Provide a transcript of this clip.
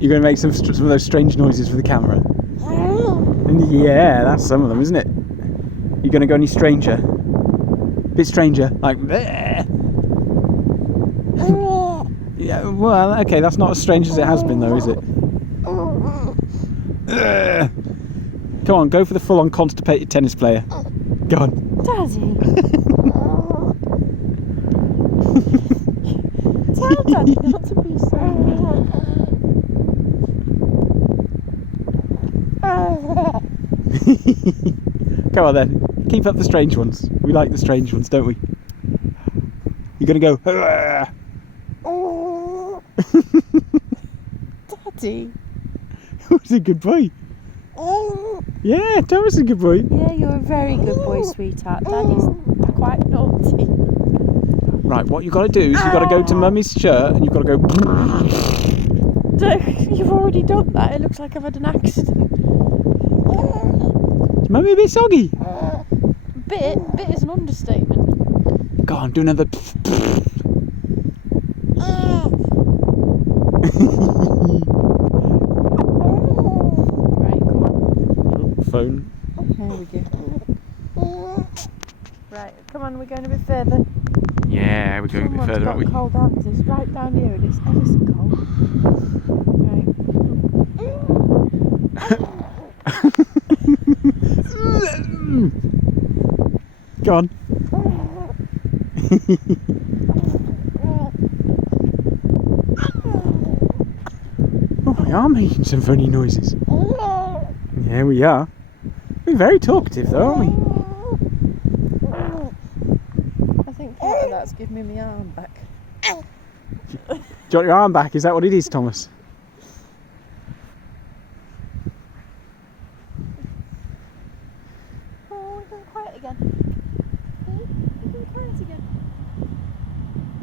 You're going to make some of those strange noises for the camera. Yeah, that's some of them, isn't it? You're going to go any stranger? Bit stranger, like. Yeah, well, okay, that's not as strange as it has been, though, is it? Come on, go for the full-on constipated tennis player. Go on. Daddy. Tell Daddy not to be so mean. Come on then, keep up the strange ones. We like the strange ones, don't we? You're going to go. Daddy. Who's a good boy? Yeah, Thomas is a good boy. Yeah, you're a very good boy, sweetheart. Daddy's quite naughty. Right, what you've got to do is you've got to go to Mummy's shirt and you've got to go. You've already done that. It looks like I've had an accident. Is Mummy a bit soggy? Bit is an understatement. Go on, do another. Right, come on. Phone. Here we go. Right, come on, we're going a bit further. Yeah, we're going a bit further, aren't we? Cold hands. It's right down here and it's ever so cold. Right. Go on. Oh, we are making some funny noises. Yeah, we are. We're very talkative, though, aren't we? I think part of that's giving me my arm back. Do you want your arm back? Is that what it is, Thomas? Oh, we're going quiet again.